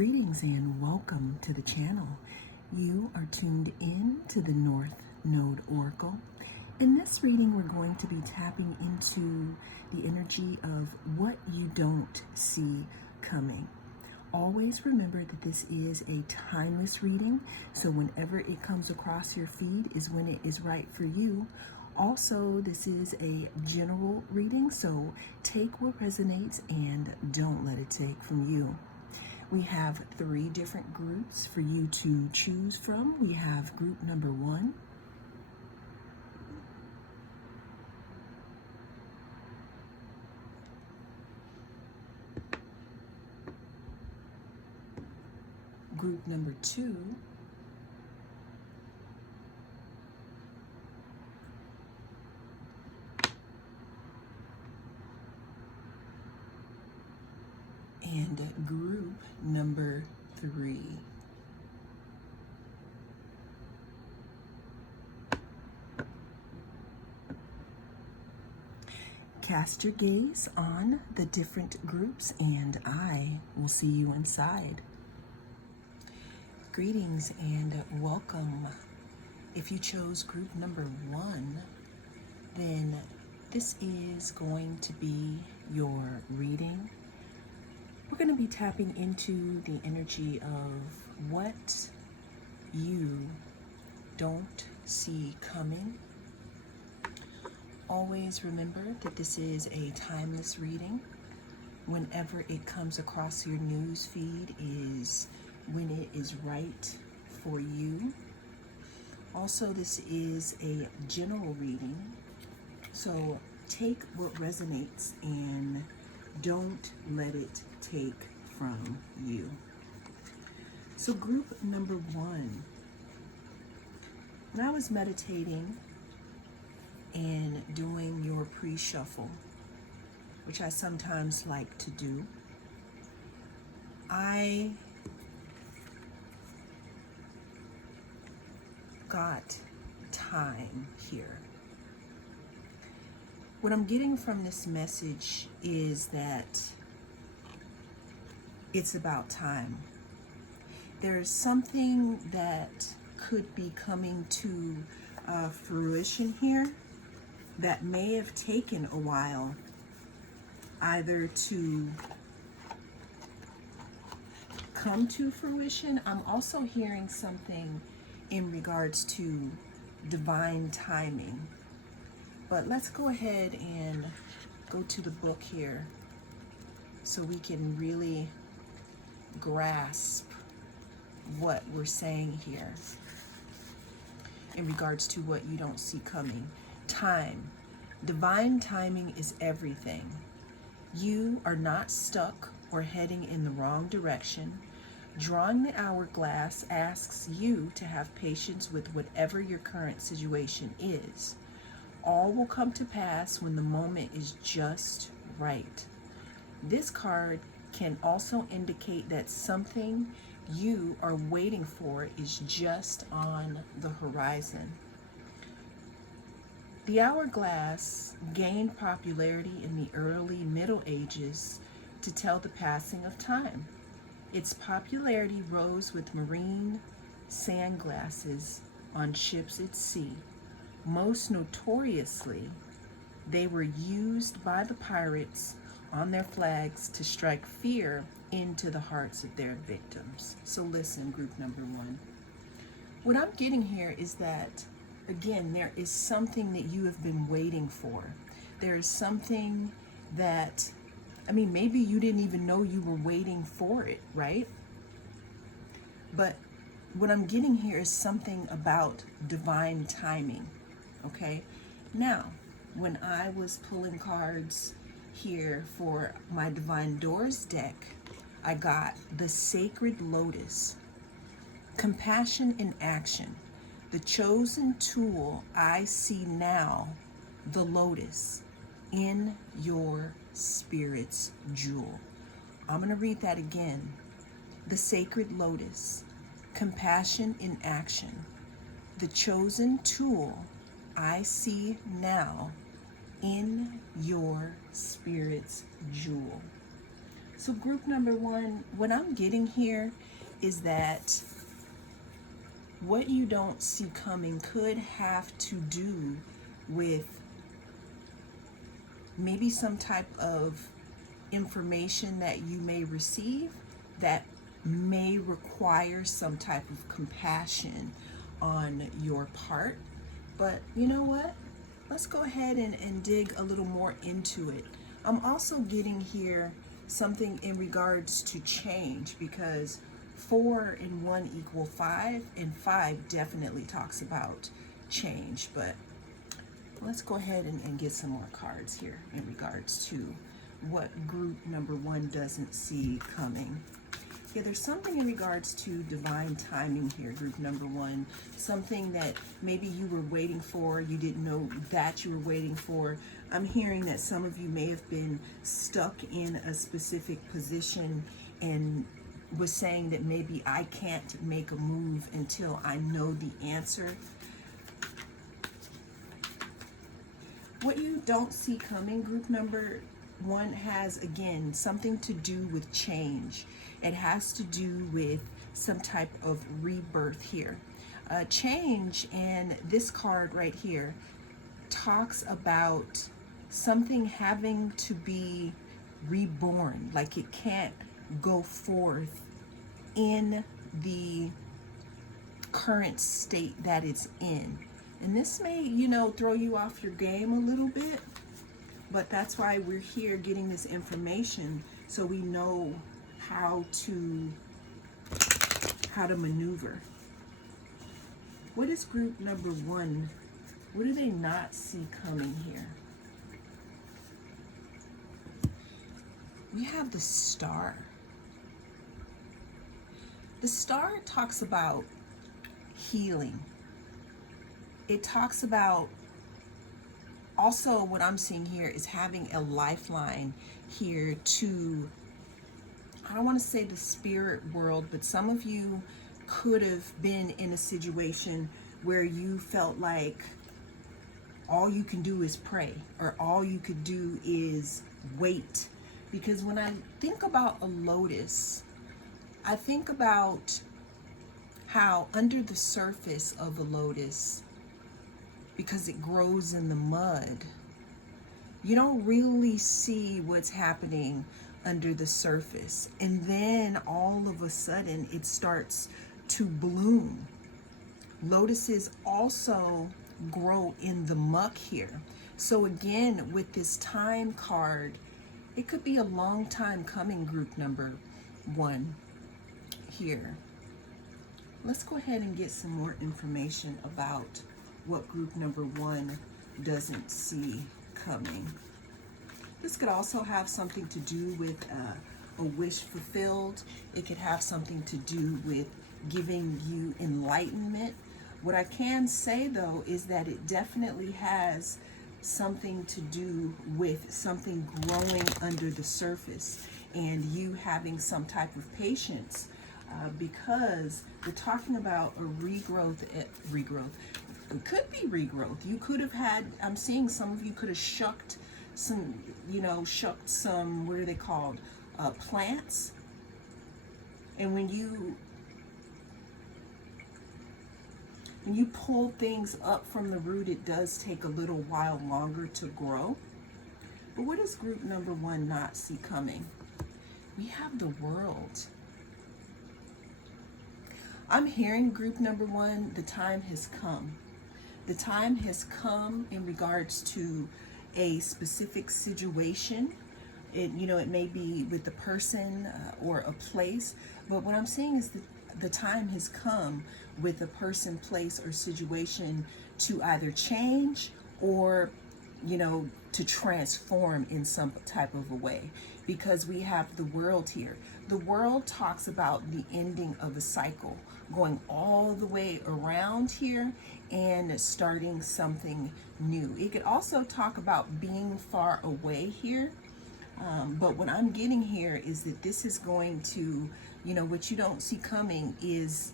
Greetings and welcome to the channel. You are tuned in to the North Node Oracle. In this reading, we're going to be tapping into the energy of what you don't see coming. Always remember that this is a timeless reading, so whenever it comes across your feed is when it is right for you. Also, this is a general reading, so take what resonates and don't let it take from you. We have 3 different groups for you to choose from. We have group number 1, group number 2, and group number 3. Cast your gaze on the different groups and I will see you inside. Greetings and welcome. If you chose group number 1, then this is going to be your reading. We're going to be tapping into the energy of what you don't see coming. Always remember that this is a timeless reading. Whenever it comes across your news feed is when it is right for you. Also, this is a general reading, so take what resonates and don't let it take from you. So group number 1, when I was meditating and doing your pre-shuffle, which I sometimes like to do, I got time here. What I'm getting from this message is that it's about time. There's something that could be coming to fruition here that may have taken a while, either to come to fruition. I'm also hearing something in regards to divine timing. But let's go ahead and go to the book here so we can really grasp what we're saying here in regards to what you don't see coming. Time. Divine timing is everything. You are not stuck or heading in the wrong direction. Drawing the hourglass asks you to have patience with whatever your current situation is. All will come to pass when the moment is just right. This card can also indicate that something you are waiting for is just on the horizon. The hourglass gained popularity in the early Middle Ages to tell the passing of time. Its popularity rose with marine sandglasses on ships at sea. Most notoriously, they were used by the pirates on their flags to strike fear into the hearts of their victims. So listen, group number 1. What I'm getting here is that, again, there is something that you have been waiting for. There is something that, maybe you didn't even know you were waiting for it, right? But what I'm getting here is something about divine timing, okay? Now, when I was pulling cards here for my Divine Doors deck, I got the Sacred Lotus, Compassion in Action, the chosen tool I see now, the lotus in your spirit's jewel. I'm going to read that again. The Sacred Lotus, Compassion in Action, the chosen tool I see now in your spirit's jewel. So group number one, what I'm getting here is that what you don't see coming could have to do with maybe some type of information that you may receive that may require some type of compassion on your part. But you know what? Let's go ahead and dig a little more into it. I'm also getting here something in regards to change, because 4 and 1 equal 5, and 5 definitely talks about change. But let's go ahead and get some more cards here in regards to what group number one doesn't see coming. Yeah, there's something in regards to divine timing here, group number one. Something that maybe you were waiting for, you didn't know that you were waiting for. I'm hearing that some of you may have been stuck in a specific position and was saying that maybe I can't make a move until I know the answer. What you don't see coming, group number one, has, again, something to do with change. It has to do with some type of rebirth here. Change, and this card right here talks about something having to be reborn, like it can't go forth in the current state that it's in. And this may, throw you off your game a little bit, but that's why we're here getting this information, so we know how to maneuver. What is group number one? What do they not see coming here? We have the Star. The Star talks about healing. It talks about, also what I'm seeing here is having a lifeline here to, I don't want to say the spirit world, but some of you could have been in a situation where you felt like all you can do is pray, or all you could do is wait. Because when I think about a lotus, I think about how under the surface of a lotus, because it grows in the mud, you don't really see what's happening under the surface. And then all of a sudden it starts to bloom. Lotuses also grow in the muck here. So again, with this time card, it could be a long time coming, group number one here. Let's go ahead and get some more information about what group number one doesn't see coming. This could also have something to do with a wish fulfilled. It could have something to do with giving you enlightenment. What I can say though is that it definitely has something to do with something growing under the surface, and you having some type of patience, because we're talking about a regrowth. It could be regrowth. You could have had, I'm seeing some of you could have shucked some, what are they called? Plants. And when you pull things up from the root, it does take a little while longer to grow. But what does group number one not see coming? We have the World. I'm hearing, group number one, the time has come. The time has come in regards to a specific situation. It may be with a person or a place, but what I'm saying is that the time has come with a person, place, or situation to either change or, to transform in some type of a way, because we have the World here. The World talks about the ending of a cycle, going all the way around here and starting something new. It could also talk about being far away here. But what I'm getting here is that this is going to, what you don't see coming is,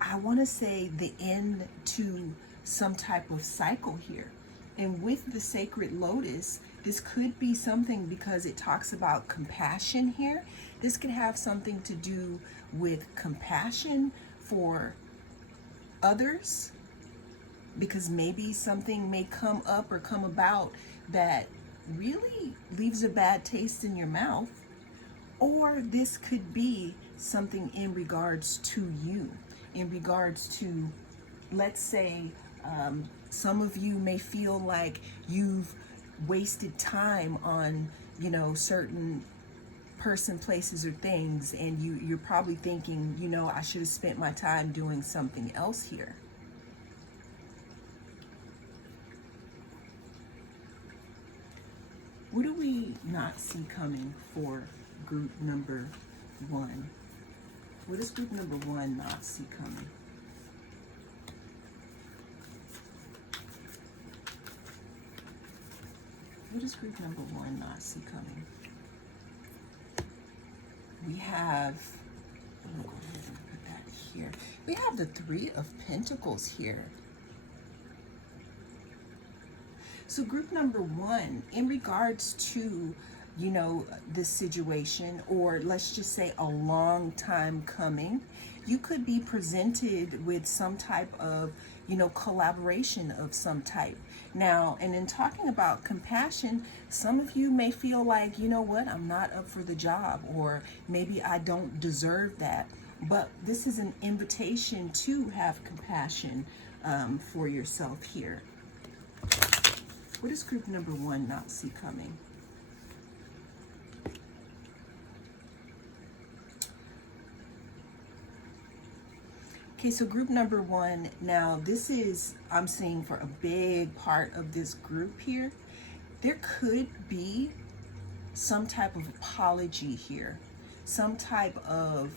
I want to say, the end to some type of cycle here. And with the sacred lotus, this could be something, because it talks about compassion here. This could have something to do with compassion for others, because maybe something may come up or come about that really leaves a bad taste in your mouth. Or this could be something in regards to you, in regards to, let's say, some of you may feel like you've wasted time on, certain person, places, or things, and you're probably thinking, I should have spent my time doing something else here. What do we not see coming for group number 1? What does group number 1 not see coming? What does group number 1 not see coming? We have, I'm going to go ahead and put that here. We have the 3 of Pentacles here. So group number 1, in regards to, this situation, or let's just say a long time coming, you could be presented with some type of, collaboration of some type. Now, and in talking about compassion, some of you may feel like, what, I'm not up for the job, or maybe I don't deserve that. But this is an invitation to have compassion for yourself here. What does group number 1 not see coming? Okay, so group number 1, now this is, I'm seeing for a big part of this group here, there could be some type of apology here, some type of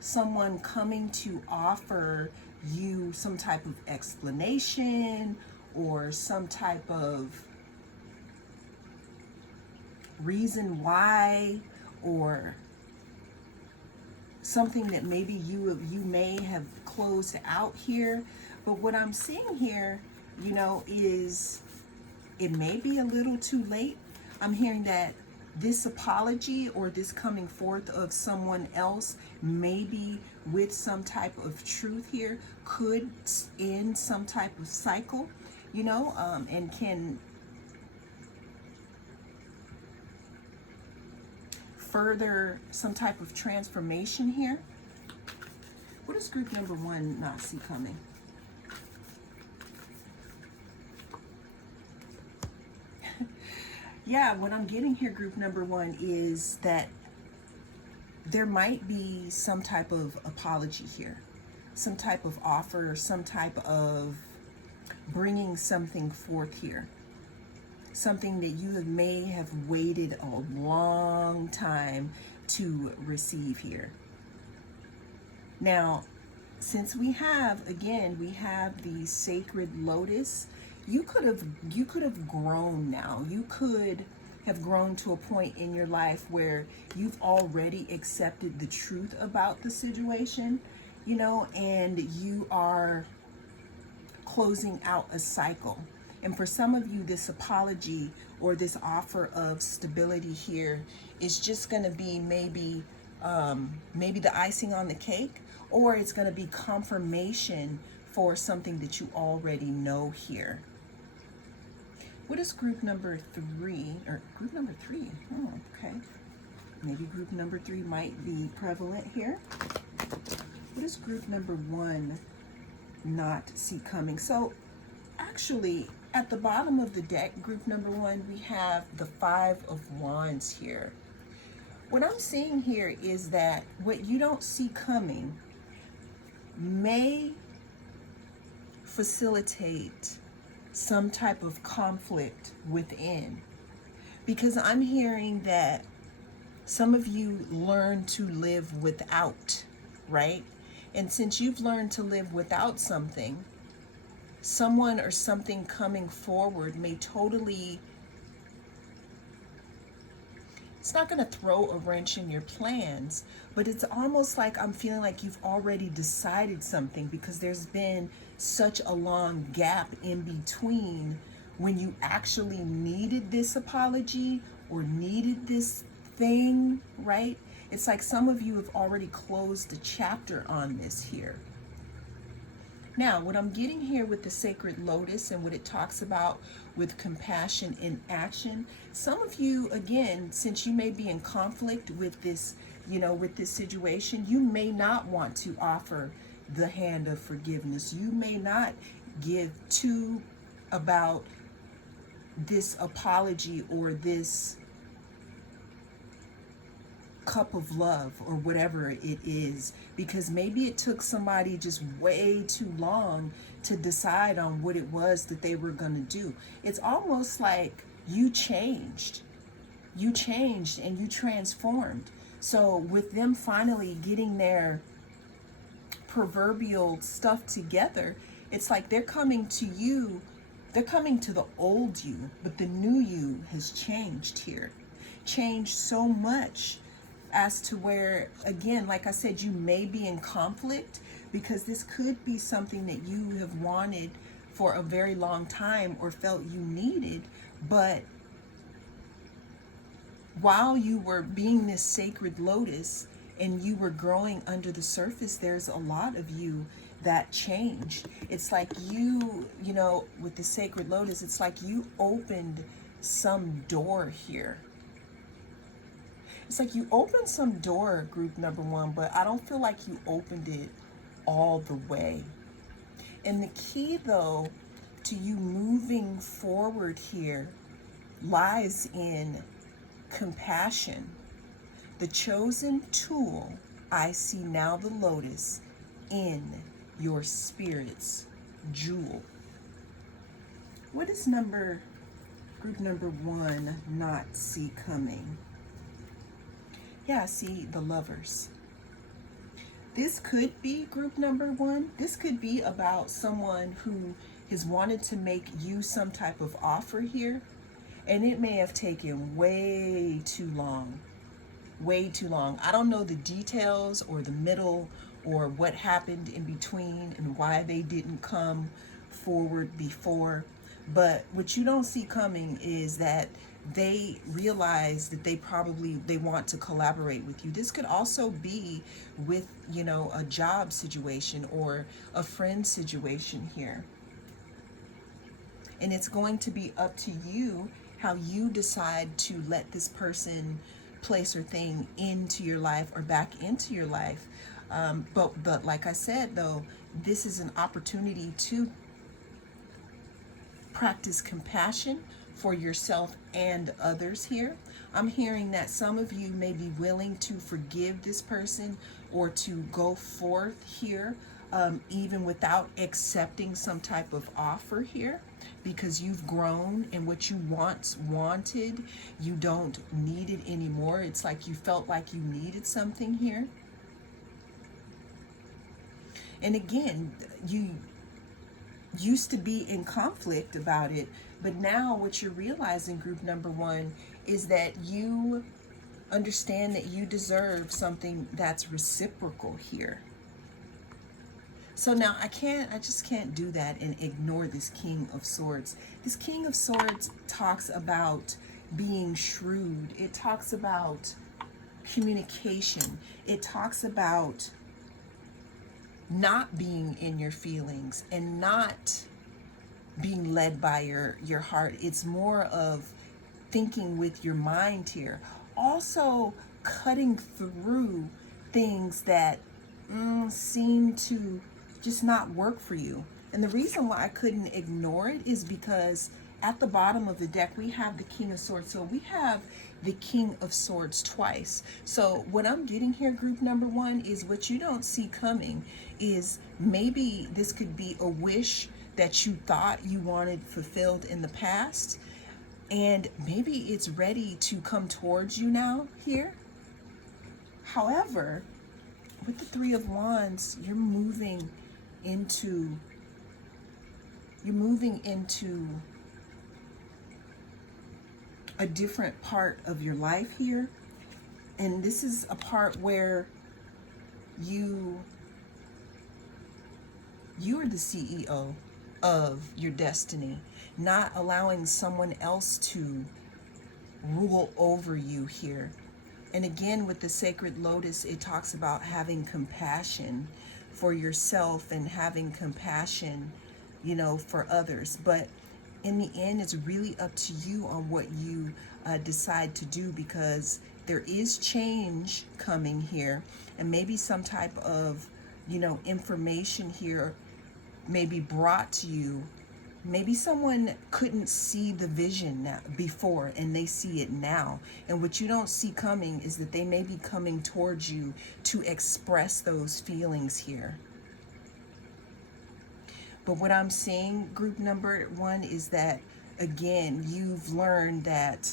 someone coming to offer you some type of explanation, or some type of reason why, or something that maybe you may have closed out here. But what I'm seeing here, is it may be a little too late. I'm hearing that this apology, or this coming forth of someone else, maybe with some type of truth here, could end some type of cycle, and can further some type of transformation here. What does group number 1 not see coming? Yeah, what I'm getting here, group number 1, is that there might be some type of apology here, some type of offer, some type of bringing something forth here, something that you may have waited a long time to receive here. Now, since we have the sacred lotus, you could have grown now. You could have grown to a point in your life where you've already accepted the truth about the situation, and you are closing out a cycle. And for some of you, this apology or this offer of stability here is just going to be maybe the icing on the cake, or it's going to be confirmation for something that you already know here. What is group number 3? Or group number 3? Oh, okay. Maybe group number 3 might be prevalent here. What is group number 1 not see coming? So actually, at the bottom of the deck, group number 1, we have the 5 of Wands here. What I'm seeing here is that what you don't see coming may facilitate some type of conflict within. Because I'm hearing that some of you learn to live without, right? And since you've learned to live without something, someone or something coming forward may totally, it's not going to throw a wrench in your plans, but it's almost like I'm feeling like you've already decided something, because there's been such a long gap in between when you actually needed this apology or needed this thing, right? It's like some of you have already closed the chapter on this here. Now, what I'm getting here with the sacred lotus and what it talks about with compassion in action, some of you, again, since you may be in conflict with this, with this situation, you may not want to offer the hand of forgiveness. You may not give two about this apology or this cup of love or whatever it is, because maybe it took somebody just way too long to decide on what it was that they were going to do. It's almost like you changed and you transformed. So with them finally getting their proverbial stuff together, it's like they're coming to you. They're coming to the old you, but the new you has changed here. Changed so much as to where, again, like I said, you may be in conflict because this could be something that you have wanted for a very long time or felt you needed, but while you were being this sacred lotus and you were growing under the surface, there's a lot of you that changed. It's like you with the sacred lotus, it's like you opened some door here. It's like you opened some door, group number one, but I don't feel like you opened it all the way. And the key, though, to you moving forward here lies in compassion. The chosen tool, I see now the lotus in your spirit's jewel. What does group number one not see coming? Yeah, I see the lovers. This could be group number one. This could be about someone who has wanted to make you some type of offer here, and it may have taken way too long. Way too long. I don't know the details or the middle or what happened in between and why they didn't come forward before. But what you don't see coming is that they realize that they want to collaborate with you. This could also be with, a job situation or a friend situation here. And it's going to be up to you how you decide to let this person, place, or thing into your life or back into your life. But like I said, though, this is an opportunity to practice compassion for yourself and others here. I'm hearing that some of you may be willing to forgive this person or to go forth here, even without accepting some type of offer here, because you've grown and what you once wanted, you don't need it anymore. It's like you felt like you needed something here. And again, you used to be in conflict about it, but now what you're realizing, group number one, is that you understand that you deserve something that's reciprocal here. So now I just can't do that and ignore this King of Swords. This King of Swords talks about being shrewd. It talks about communication. It talks about not being in your feelings and not being led by your heart. It's more of thinking with your mind here. Also cutting through things that seem to just not work for you. And the reason why I couldn't ignore it is because at the bottom of the deck, we have the King of Swords. So we have the King of Swords twice. So what I'm getting here, group number one, is what you don't see coming is maybe this could be a wish that you thought you wanted fulfilled in the past, and maybe it's ready to come towards you now here. However, with the Three of Wands, you're moving into a different part of your life here. And this is a part where you are the CEO of your destiny. not allowing someone else to rule over you here. And again, with the sacred lotus, it talks about having compassion for yourself and having compassion, for others. But in the end, it's really up to you on what you decide to do, because there is change coming here, and maybe some type of, information here may be brought to you. Maybe someone couldn't see the vision now, before, and they see it now. And what you don't see coming is that they may be coming towards you to express those feelings here. But what I'm seeing, group number 1, is that, again, you've learned that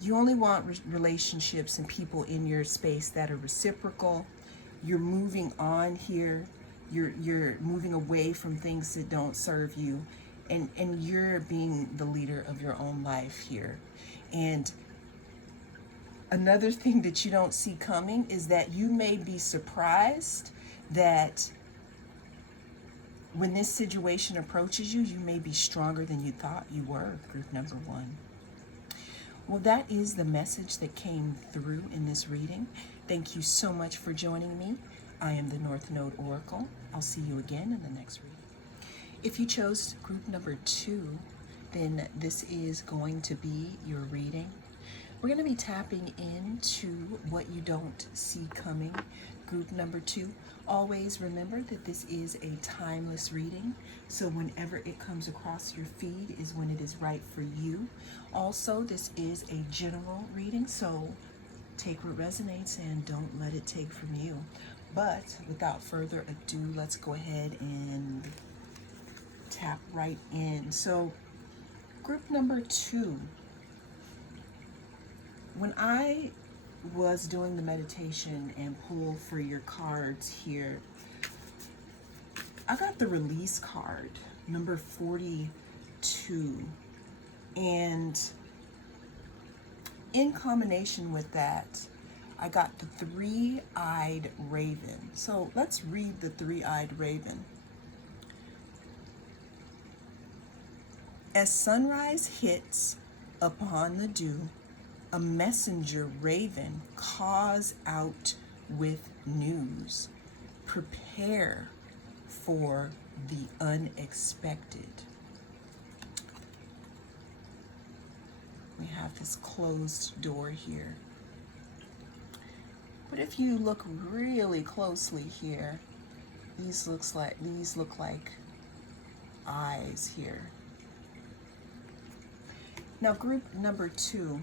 you only want relationships and people in your space that are reciprocal. You're moving on here. You're moving away from things that don't serve you. And you're being the leader of your own life here. And another thing that you don't see coming is that you may be surprised that when this situation approaches you, you may be stronger than you thought you were, group number 1. Well, that is the message that came through in this reading. Thank you so much for joining me. I am the North Node Oracle. I'll see you again in the next reading. If you chose group number 2, then this is going to be your reading. We're going to be tapping into what you don't see coming, group number 2. Always remember that this is a timeless reading, so whenever it comes across your feed is when it is right for you. Also, this is a general reading, so take what resonates and don't let it take from you. But without further ado, let's go ahead and tap right in. So, group number 2. When I was doing the meditation and pull for your cards here, I got the release card, number 42. And in combination with that, I got the three-eyed raven. So let's read the three-eyed raven. As sunrise hits upon the dew, a messenger raven caws out with news. Prepare for the unexpected. We have this closed door here. But if you look really closely here, these look like eyes here. Now, group number 2.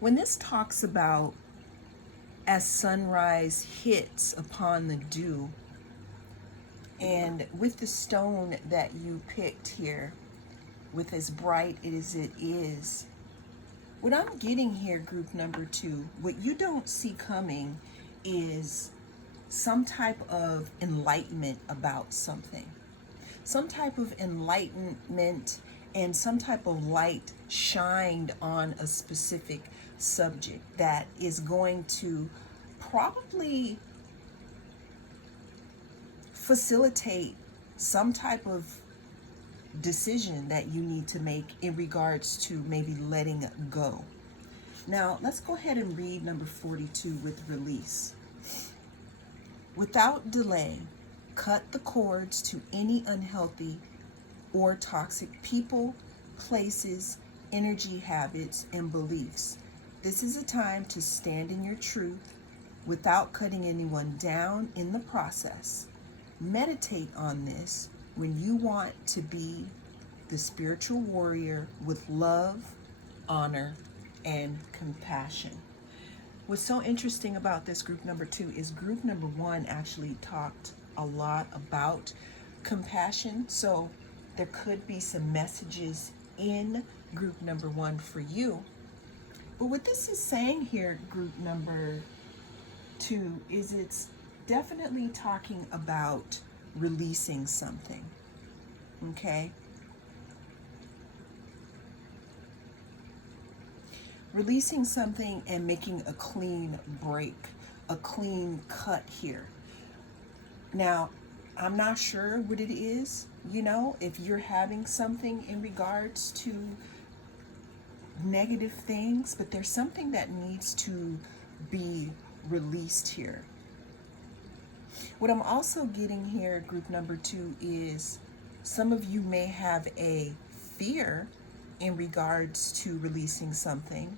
When this talks about as sunrise hits upon the dew, and with the stone that you picked here, with as bright as it is, what I'm getting here, group number 2, what you don't see coming is some type of enlightenment about something. Some type of enlightenment and some type of light shined on a specific subject that is going to probably facilitate some type of decision that you need to make in regards to maybe letting go. Now, let's go ahead and read number 42 with release. Without delay, cut the cords to any unhealthy or toxic people, places, energy habits, and beliefs. This is a time to stand in your truth without cutting anyone down in the process. Meditate on this when you want to be the spiritual warrior with love, honor, and compassion. What's so interesting about this group number 2 is group number 1 actually talked a lot about compassion. So there could be some messages in group number 1 for you. But what this is saying here, group number 2, is it's definitely talking about releasing something. Okay? Releasing something and making a clean break, a clean cut here. Now, I'm not sure what it is, if you're having something in regards to negative things, but there's something that needs to be released here. What I'm also getting here, group number 2, is some of you may have a fear in regards to releasing something,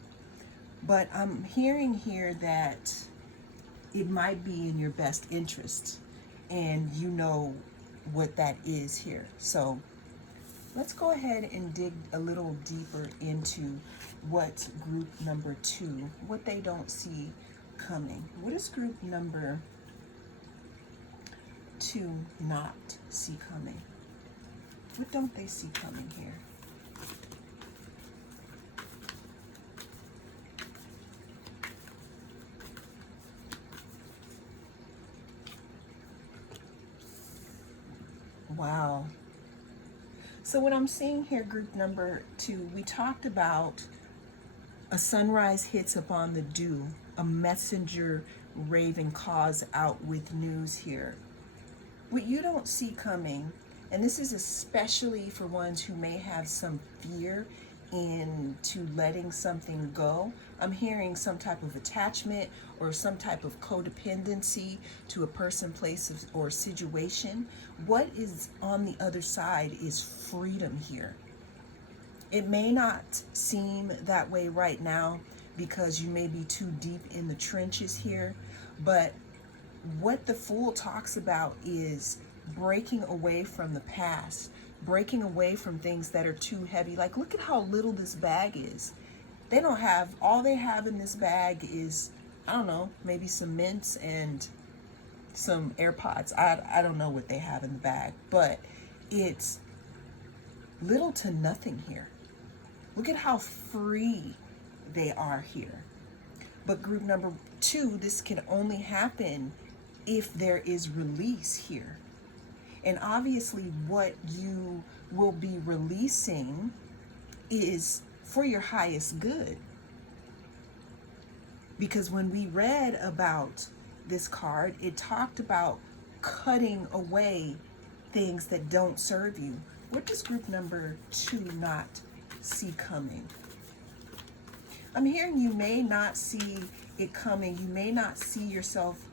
but I'm hearing here that it might be in your best interest, and you know what that is here. So let's go ahead and dig a little deeper into what group number 2, what they don't see coming. What does group number 2 not see coming? What don't they see coming here? Wow. So what I'm seeing here, group number 2, we talked about a sunrise hits upon the dew, a messenger raven calls out with news here. What you don't see coming, and this is especially for ones who may have some fear into letting something go. I'm hearing some type of attachment or some type of codependency to a person, place, or situation. What is on the other side is freedom here. It may not seem that way right now because you may be too deep in the trenches here, but what the Fool talks about is breaking away from the past, breaking away from things that are too heavy. Like, look at how little this bag is. They don't have, all they have in this bag is, I don't know, maybe some mints and some AirPods. I don't know what they have in the bag, but it's little to nothing here. Look at how free they are here. But group number 2, this can only happen if there is release here. And obviously what you will be releasing is for your highest good. Because when we read about this card, it talked about cutting away things that don't serve you. What does group number 2 not see coming? I'm hearing you may not see it coming. You may not see yourself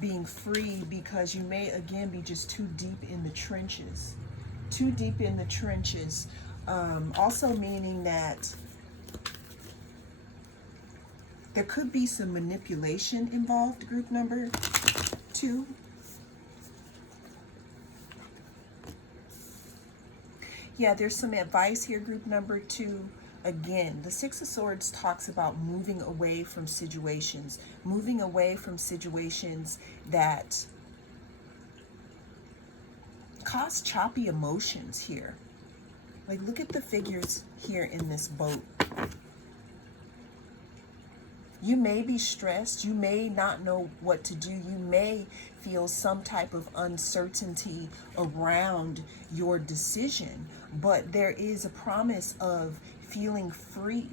being free because you may again be just too deep in the trenches. Too deep in the trenches. Also meaning that there could be some manipulation involved, group number 2. Yeah, there's some advice here, group number 2. Again, the Six of Swords talks about moving away from situations that cause choppy emotions here. Like, look at the figures here in this boat. You may be stressed. You may not know what to do. You may feel some type of uncertainty around your decision, but there is a promise of feeling free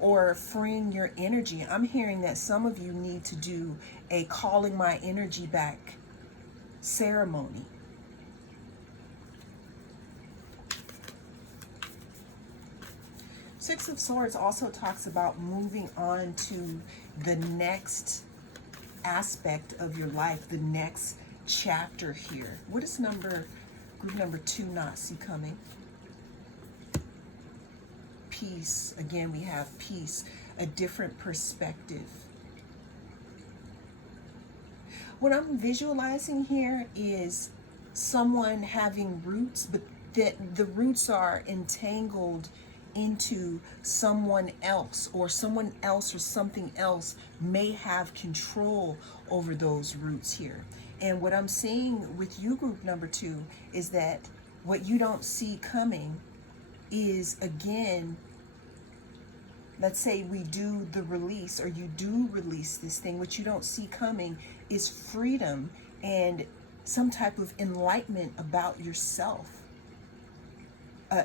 or freeing your energy. I'm hearing that some of you need to do a calling my energy back ceremony. Six of Swords also talks about moving on to the next aspect of your life, the next chapter here. What is group number 2 not see coming? Peace. Again, we have peace, a different perspective. What I'm visualizing here is someone having roots, but that the roots are entangled into someone else, or someone else or something else may have control over those roots here. And what I'm seeing with you, group number 2, is that what you don't see coming is, again, let's say we do the release, or you do release this thing, what you don't see coming is freedom and some type of enlightenment about yourself.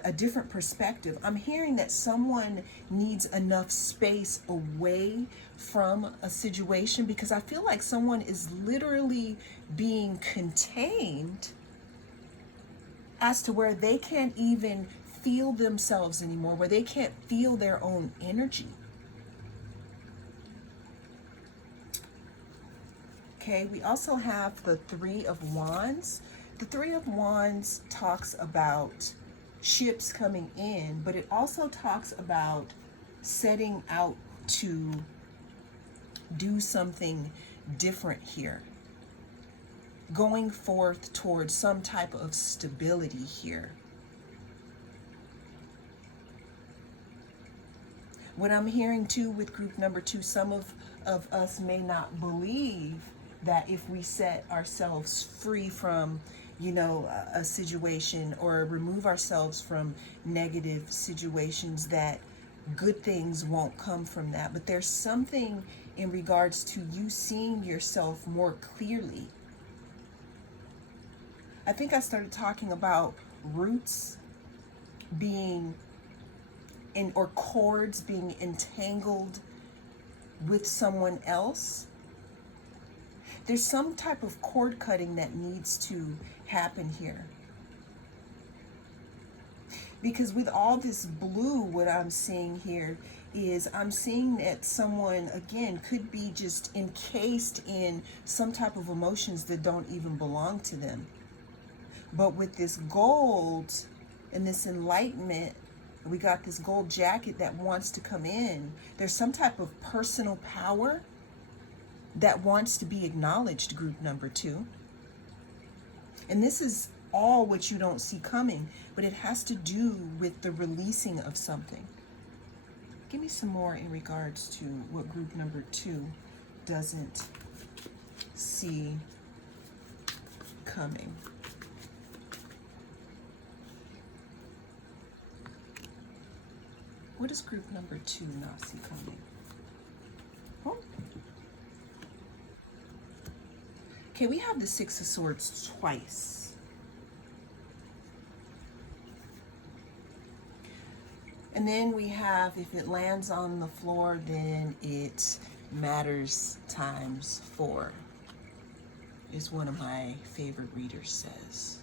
a different perspective. I'm hearing that someone needs enough space away from a situation, because I feel like someone is literally being contained as to where they can't even feel themselves anymore, where they can't feel their own energy. Okay, we also have the Three of Wands. The Three of Wands talks about ships coming in, but it also talks about setting out to do something different here. Going forth towards some type of stability here. What I'm hearing too with group number 2, some of us may not believe that if we set ourselves free from, you know, a situation, or remove ourselves from negative situations, that good things won't come from that. But there's something in regards to you seeing yourself more clearly. I think I started talking about roots being in, or cords being entangled with someone else. There's some type of cord cutting that needs to happen here. Because with all this blue, what I'm seeing here is I'm seeing that someone, again, could be just encased in some type of emotions that don't even belong to them. But with this gold and this enlightenment, we got this gold jacket that wants to come in. There's some type of personal power that wants to be acknowledged, group number 2. And this is all what you don't see coming, but it has to do with the releasing of something. Give me some more in regards to what group number 2 doesn't see coming. What does group number 2 not see coming? Oh. Okay, we have the Six of Swords twice. And then we have, if it lands on the floor, then it matters times 4, is one of my favorite readers says.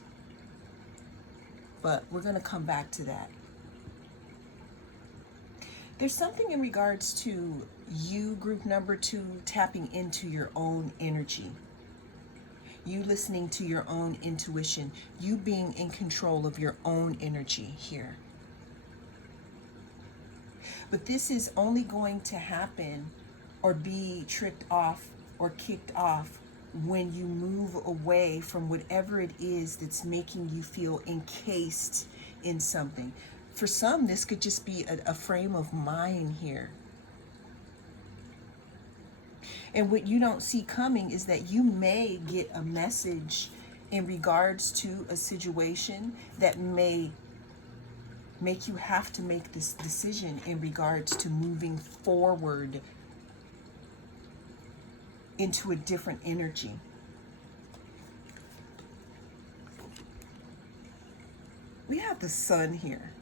But we're going to come back to that. There's something in regards to you, group number 2, tapping into your own energy. You listening to your own intuition. You being in control of your own energy here. But this is only going to happen or be tripped off or kicked off when you move away from whatever it is that's making you feel encased in something. For some, this could just be a frame of mind here. And what you don't see coming is that you may get a message in regards to a situation that may make you have to make this decision in regards to moving forward into a different energy. We have the Sun here.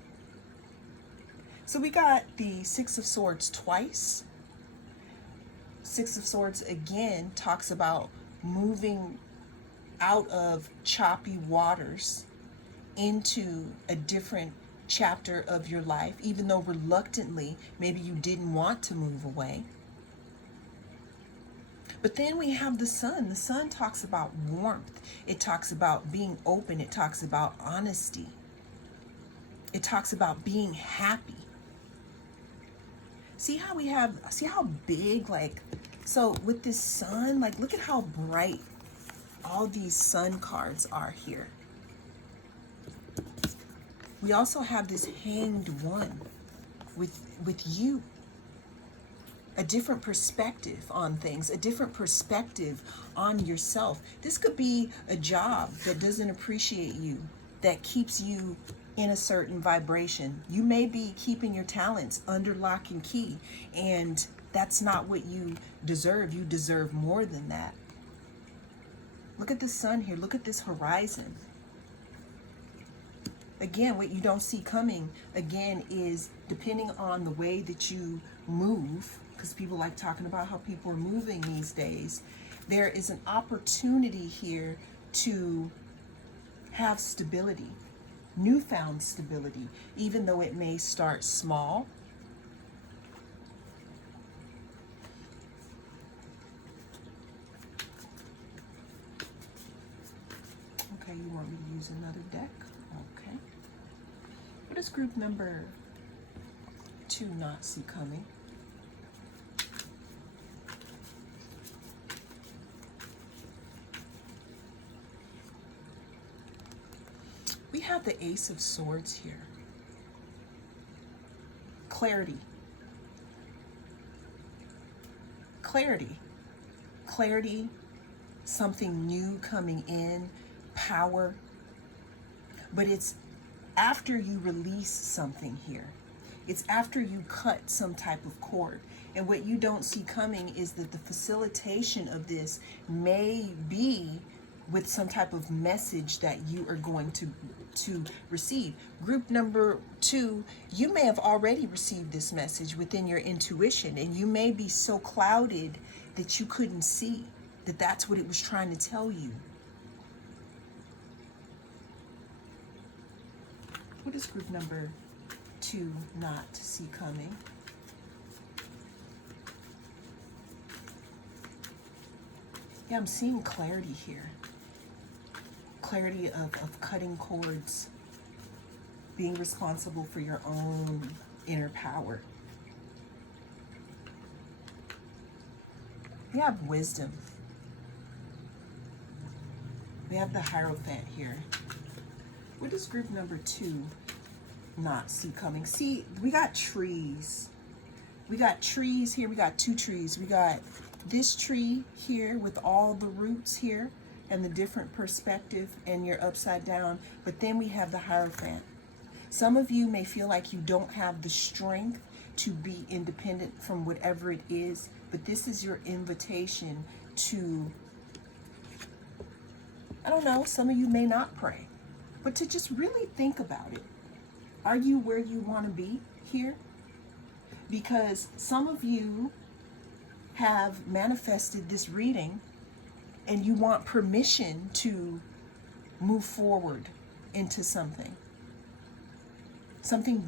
So we got the Six of Swords twice. Six of Swords again talks about moving out of choppy waters into a different chapter of your life, even though reluctantly maybe you didn't want to move away. But then we have the Sun. The Sun talks about warmth. It talks about being open. It talks about honesty. It talks about being happy. See how we have, see how big, like, so with this Sun, like, look at how bright all these Sun cards are here. We also have this Hanged One with you. A different perspective on things, a different perspective on yourself. This could be a job that doesn't appreciate you, that keeps you in a certain vibration. You may be keeping your talents under lock and key, and that's not what you deserve. You deserve more than that. Look at the Sun here. Look at this horizon. Again, what you don't see coming, again, is depending on the way that you move, because people like talking about how people are moving these days, there is an opportunity here to have stability, newfound stability, even though it may start small. Okay, you want me to use another deck? Okay. What does group number 2 not see coming? We have the Ace of Swords here. Clarity. Clarity. Clarity, something new coming in, power. But it's after you release something here. It's after you cut some type of cord. And what you don't see coming is that the facilitation of this may be with some type of message that you are going to receive. Group number 2, you may have already received this message within your intuition, and you may be so clouded that you couldn't see that that's what it was trying to tell you. What does group number 2 not see coming? Yeah, I'm seeing clarity here. Clarity of cutting cords, being responsible for your own inner power. We have wisdom. We have the Hierophant here. What does group number 2 not see coming? See, we got trees. We got trees here. We got 2 trees. We got this tree here with all the roots here and the different perspective, and you're upside down. But then we have the Hierophant. Some of you may feel like you don't have the strength to be independent from whatever it is, but this is your invitation to, I don't know, some of you may not pray, but to just really think about it. Are you where you want to be here? Because some of you have manifested this reading and you want permission to move forward into something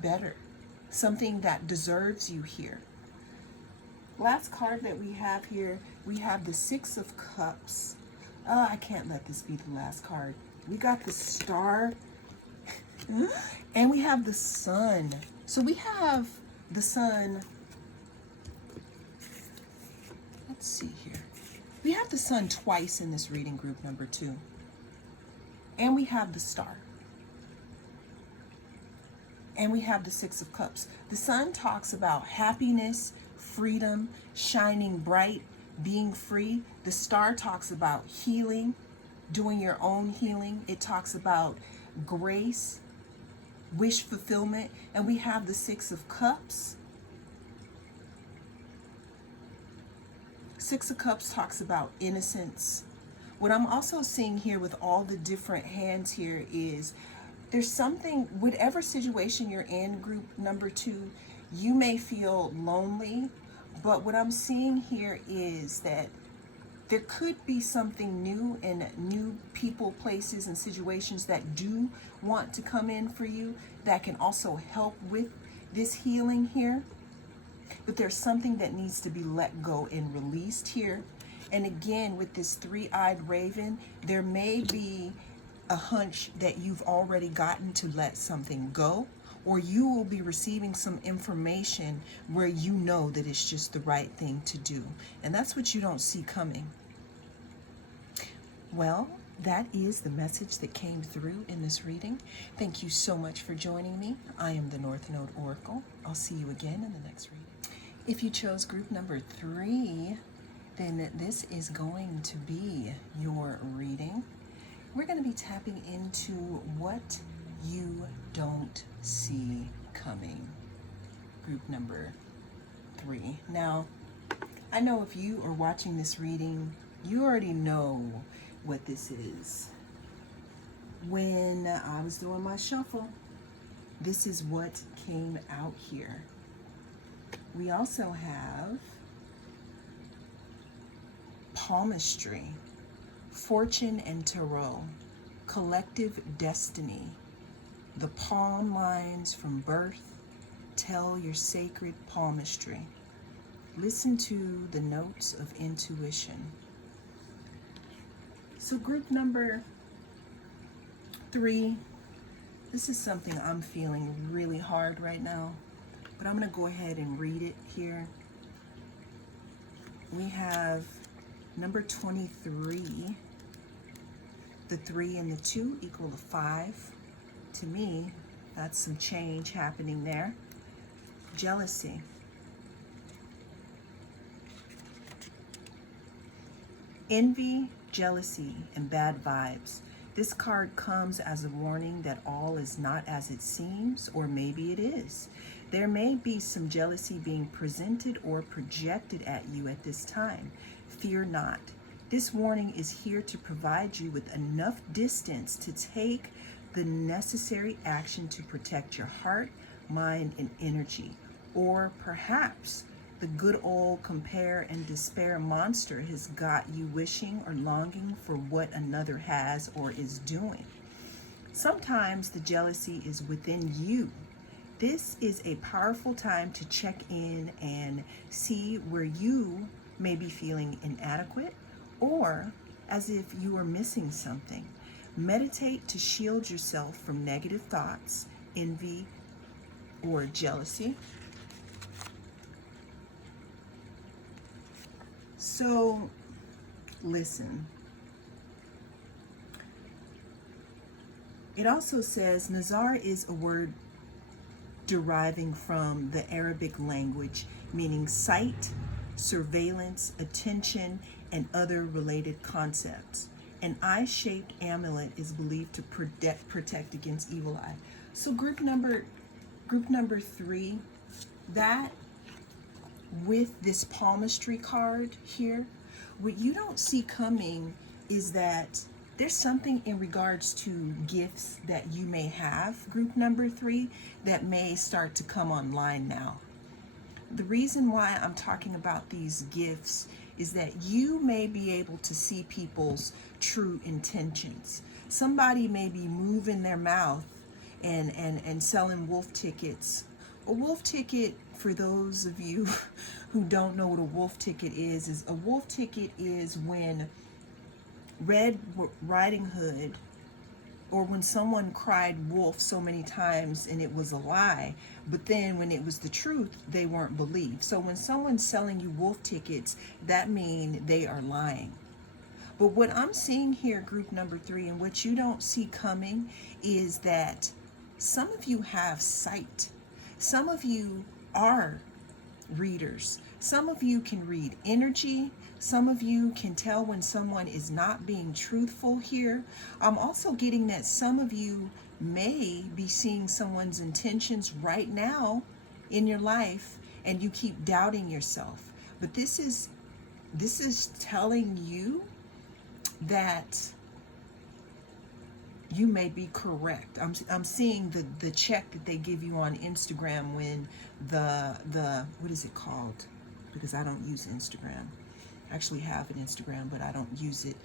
better, something that deserves you here. Last card that we have here, we have the 6 of Cups. I can't let this be the last card. We got the Star and we have the Sun. So we have the Sun. Let's see here. We have the Sun twice in this reading, group number 2. And we have the Star. And we have the 6 of Cups. The Sun talks about happiness, freedom, shining bright, being free. The Star talks about healing, doing your own healing. It talks about grace, wish fulfillment. And we have the 6 of Cups. 6 of Cups talks about innocence. What I'm also seeing here with all the different hands here is there's something, whatever situation you're in, group number 2, you may feel lonely, but what I'm seeing here is that there could be something new and new people, places, and situations that do want to come in for you that can also help with this healing here. But there's something that needs to be let go and released here. And again, with this 3-eyed raven, there may be a hunch that you've already gotten to let something go, or you will be receiving some information where you know that it's just the right thing to do. And that's what you don't see coming. Well, that is the message that came through in this reading. Thank you so much for joining me. I am the North Node Oracle. I'll see you again in the next reading. If you chose group number 3, then this is going to be your reading. We're going to be tapping into what you don't see coming. Group number 3. Now, I know if you are watching this reading, you already know what this is. When I was doing my shuffle, This is what came out here. We also have palmistry, fortune and tarot, collective destiny. The palm lines from birth tell your sacred palmistry. Listen to the notes of intuition. So group number 3, this is something I'm feeling really hard right now, but I'm going to go ahead and read it here. We have number 23. The 3 and the 2 equal to 5. To me, that's some change happening there. Jealousy. Envy, jealousy, and bad vibes. This card comes as a warning that all is not as it seems, or maybe it is. There may be some jealousy being presented or projected at you at this time. Fear not. This warning is here to provide you with enough distance to take the necessary action to protect your heart, mind, and energy. Or perhaps the good old compare and despair monster has got you wishing or longing for what another has or is doing. Sometimes the jealousy is within you. This is a powerful time to check in and see where you may be feeling inadequate or as if you are missing something. Meditate to shield yourself from negative thoughts, envy, or jealousy. So, listen. It also says Nazar is a word deriving from the Arabic language, meaning sight, surveillance, attention, and other related concepts. An eye-shaped amulet is believed to protect against evil eye. So group number 3, that with this palmistry card here, what you don't see coming is that there's something in regards to gifts that you may have, group number 3, that may start to come online now. The reason why I'm talking about these gifts is that you may be able to see people's true intentions. Somebody may be moving their mouth and selling wolf tickets. A wolf ticket, for those of you who don't know what a wolf ticket is a wolf ticket is when Red Riding Hood, or when someone cried wolf so many times and it was a lie, but then when it was the truth, they weren't believed. So when someone's selling you wolf tickets, that means they are lying. But what I'm seeing here, group number 3, and what you don't see coming is that some of you have sight. Some of you are readers. Some of you can read energy. Some of you can tell when someone is not being truthful here. I'm also getting that some of you may be seeing someone's intentions right now in your life and you keep doubting yourself. But this is telling you that you may be correct. I'm seeing the check that they give you on Instagram when the what is it called? Because I don't use Instagram. I actually have an Instagram, but I don't use it.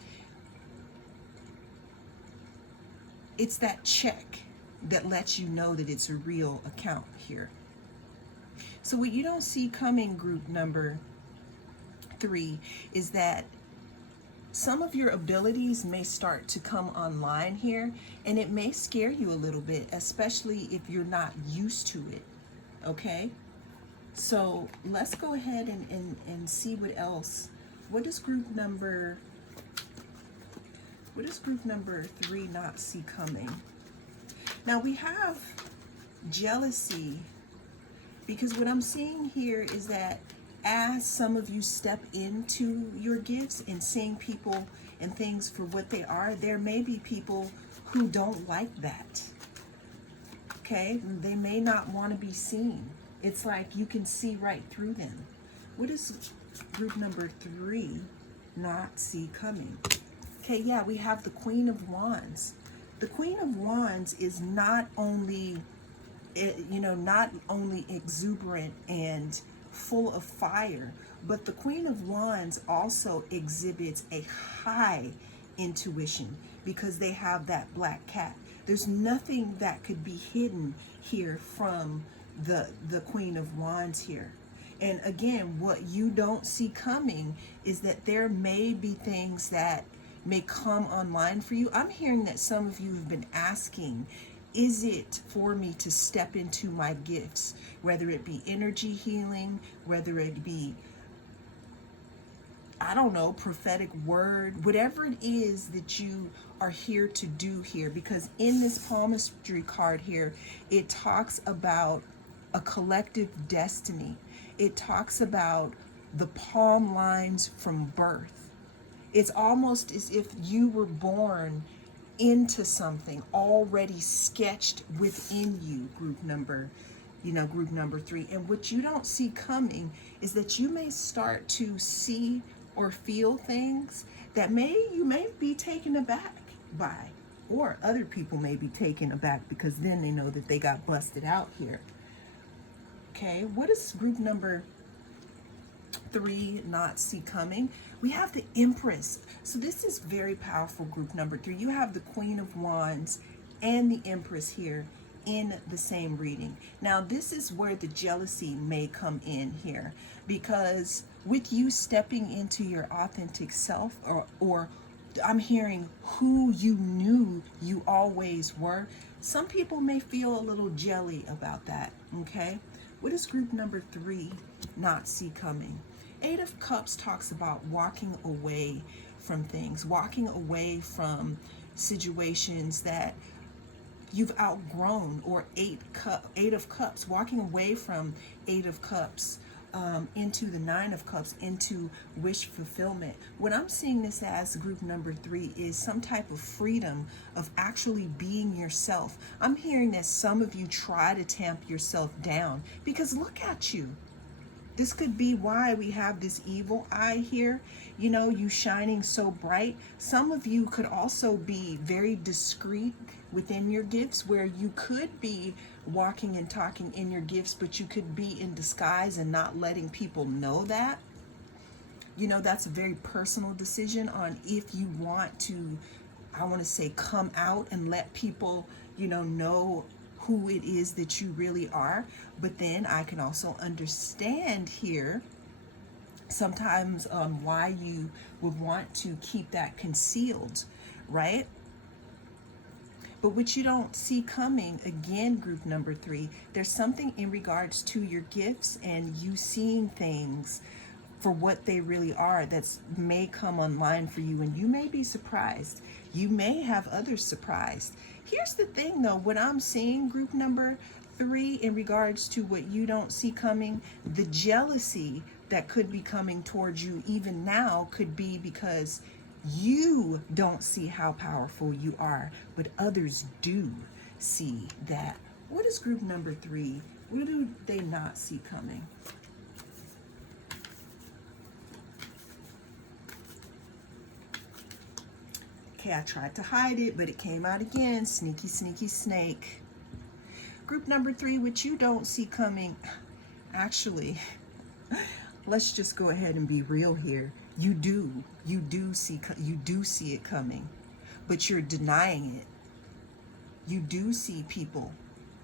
It's that check that lets you know that it's a real account here. So what you don't see coming, group number 3, is that some of your abilities may start to come online here, and it may scare you a little bit, especially if you're not used to it, okay? So let's go ahead and see what else. What does group number 3 not see coming? Now we have jealousy, because what I'm seeing here is that as some of you step into your gifts and seeing people and things for what they are, there may be people who don't like that. Okay? They may not want to be seen. It's like you can see right through them. What does group number 3 not see coming? Okay, yeah, we have the Queen of Wands. The Queen of Wands is not only not only exuberant and full of fire, but the Queen of Wands also exhibits a high intuition because they have that black cat. There's nothing that could be hidden here from the Queen of Wands here. And again, what you don't see coming is that there may be things that may come online for you. I'm hearing that some of you have been asking, is it for me to step into my gifts? Whether it be energy healing, whether it be, I don't know, prophetic word, whatever it is that you are here to do here. Because in this palmistry card here, it talks about a collective destiny. It talks about the palm lines from birth. It's almost as if you were born into something already sketched within you, group number 3. And what you don't see coming is that you may start to see or feel things that you may be taken aback by, or other people may be taken aback because then they know that they got busted out here. Okay, what does group number 3 not see coming? We have the Empress. So this is very powerful, group number 3. You have the Queen of Wands and the Empress here in the same reading. Now this is where the jealousy may come in here, because with you stepping into your authentic self, or I'm hearing who you knew you always were, some people may feel a little jelly about that. Okay, what does group number 3 not see coming? 8 of Cups talks about walking away from things, walking away from situations that you've outgrown, or 8 of Cups, walking away from 8 of Cups into the 9 of Cups, into wish fulfillment. What I'm seeing this as, group number 3, is some type of freedom of actually being yourself. I'm hearing that some of you try to tamp yourself down because look at you. This could be why we have this evil eye here, you shining so bright. Some of you could also be very discreet within your gifts, where you could be walking and talking in your gifts, but you could be in disguise and not letting people know that. That's a very personal decision on if you want to, I want to say, come out and let people, know who it is that you really are. But then I can also understand here sometimes why you would want to keep that concealed, right? But what you don't see coming, again, group number 3, there's something in regards to your gifts and you seeing things for what they really are that's may come online for you, and you may be surprised. You may have others surprised. Here's the thing though, what I'm seeing, group number 3, in regards to what you don't see coming, the jealousy that could be coming towards you even now could be because you don't see how powerful you are, but others do see that. What is group number 3? What do they not see coming? Okay, I tried to hide it, but it came out again. Sneaky, sneaky snake. Group number 3, which you don't see coming. Actually, let's just go ahead and be real here. You do see it coming, but you're denying it. You do see people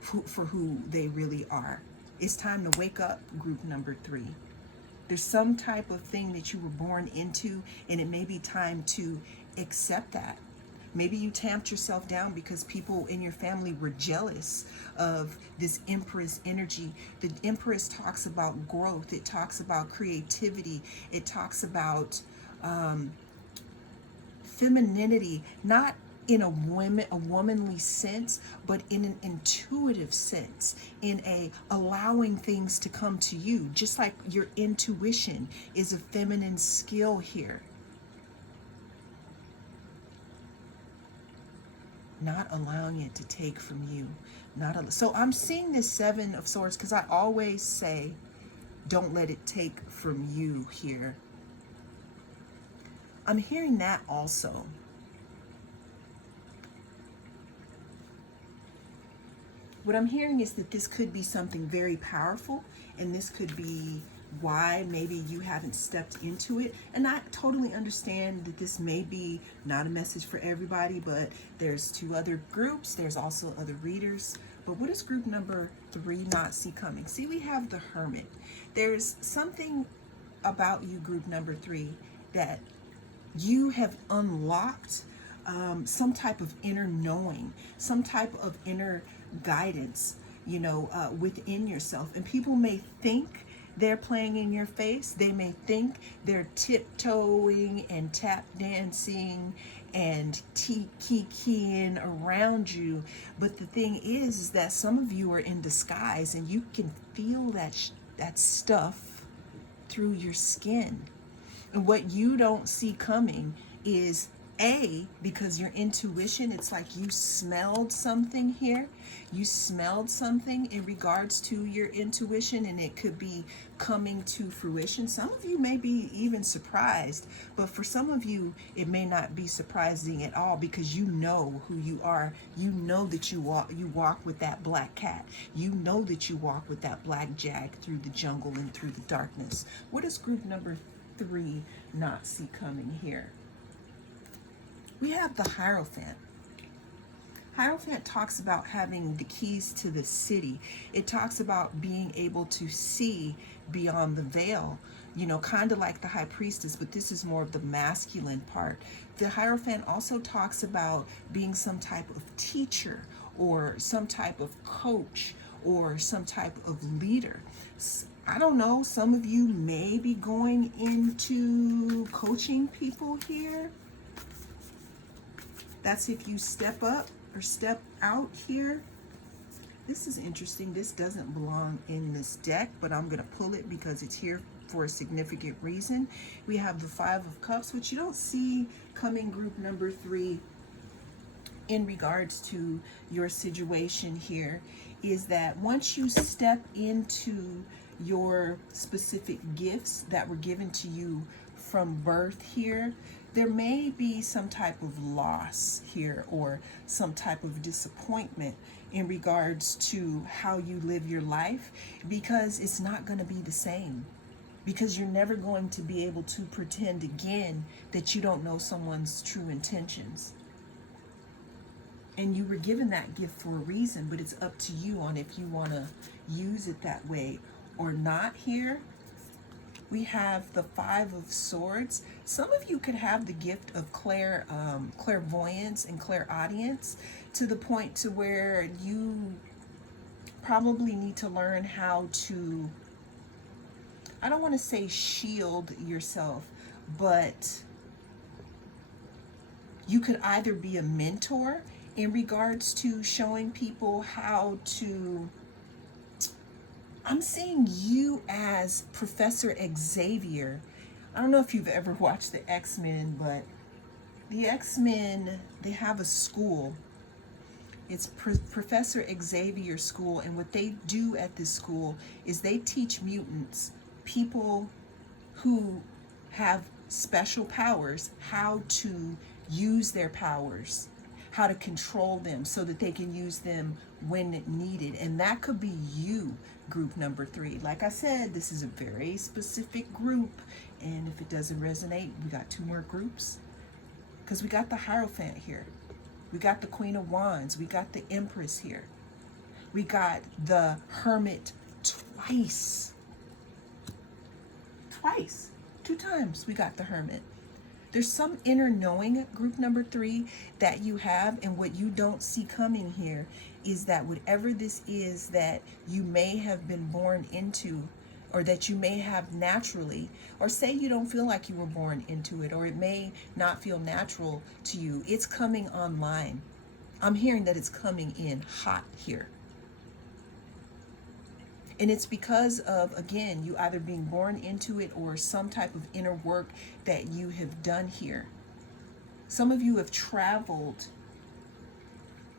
for who they really are. It's time to wake up, group number 3. There's some type of thing that you were born into, and it may be time to accept that. Maybe you tamped yourself down because people in your family were jealous of this Empress energy. The Empress talks about growth. It talks about creativity. It talks about femininity, not in a womanly sense, but in an intuitive sense, in a allowing things to come to you, just like your intuition is a feminine skill here. Not allowing it to take from you. So I'm seeing this 7 of Swords because I always say, don't let it take from you here. I'm hearing that also. What I'm hearing is that this could be something very powerful, and this could be why maybe you haven't stepped into it. And I totally understand that this may be not a message for everybody, but there's 2 other groups. There's also other readers. But what does group number 3 not see coming? See, we have the Hermit. There's something about you, group number 3, that you have unlocked some type of inner knowing, some type of inner guidance, within yourself. And people may think they're playing in your face. They may think they're tiptoeing and tap dancing and kikiing around you. But the thing is that some of you are in disguise, and you can feel that stuff through your skin. And what you don't see coming is because your intuition, it's like you smelled something here. You smelled something in regards to your intuition, and it could be coming to fruition. Some of you may be even surprised, but for some of you, it may not be surprising at all, because you know who you are. You know that you walk with that black cat. You know that you walk with that black jag through the jungle and through the darkness. What does group number 3 not see coming here? We have the Hierophant. Hierophant talks about having the keys to the city. It talks about being able to see beyond the veil, kind of like the High Priestess, but this is more of the masculine part. The Hierophant also talks about being some type of teacher or some type of coach or some type of leader. I don't know, some of you may be going into coaching people here. That's if you step up or step out here. This is interesting. This doesn't belong in this deck, but I'm going to pull it because it's here for a significant reason. We have the 5 of Cups, which you don't see coming, group number 3, in regards to your situation here, is that once you step into your specific gifts that were given to you from birth here, there may be some type of loss here or some type of disappointment in regards to how you live your life, because it's not going to be the same. Because you're never going to be able to pretend again that you don't know someone's true intentions. And you were given that gift for a reason, but it's up to you on if you want to use it that way or not here. We have the 5 of Swords. Some of you could have the gift of clairvoyance and clairaudience, to the point to where you probably need to learn how to, I don't want to say shield yourself, but you could either be a mentor in regards to showing people how to, I'm seeing you as Professor Xavier. I don't know if you've ever watched the X-Men, but the X-Men, they have a school. It's Professor Xavier School, and what they do at this school is they teach mutants, people who have special powers, how to use their powers, how to control them so that they can use them when needed. And that could be you, group number 3. Like I said, this is a very specific group, and if it doesn't resonate, we got 2 more groups, because we got the Hierophant here, we got the Queen of Wands, we got the Empress here, we got the Hermit twice, 2 times we got the Hermit. There's some inner knowing, group number 3, that you have, and what you don't see coming here is that whatever this is that you may have been born into, or that you may have naturally, or say you don't feel like you were born into it, or it may not feel natural to you, it's coming online. I'm hearing that it's coming in hot here. And it's because of, again, you either being born into it or some type of inner work that you have done here. Some of you have traveled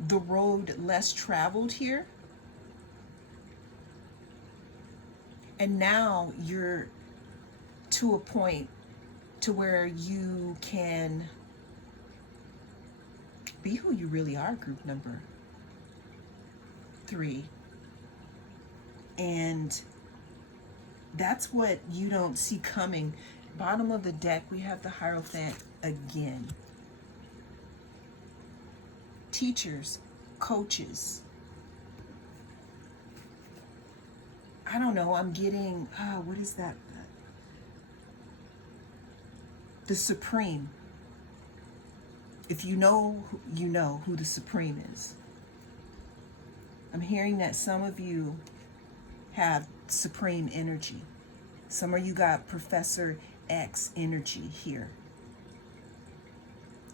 the road less traveled here. And now you're to a point to where you can be who you really are, group number 3. And that's what you don't see coming. Bottom of the deck, we have the Hierophant again. Teachers, coaches. I don't know, I'm getting, what is that? The Supreme. If you know who the Supreme is. I'm hearing that some of you have Supreme energy. Some of you got Professor X energy here.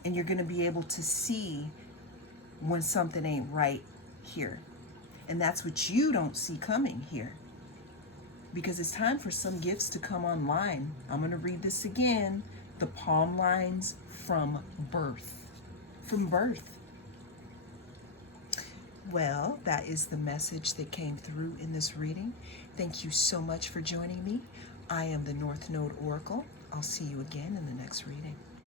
And you're going to be able to see when something ain't right here. And that's what you don't see coming here. Because it's time for some gifts to come online. I'm going to read this again. The palm lines from birth. From birth. Well, that is the message that came through in this reading. Thank you so much for joining me. I am the North Node Oracle. I'll see you again in the next reading.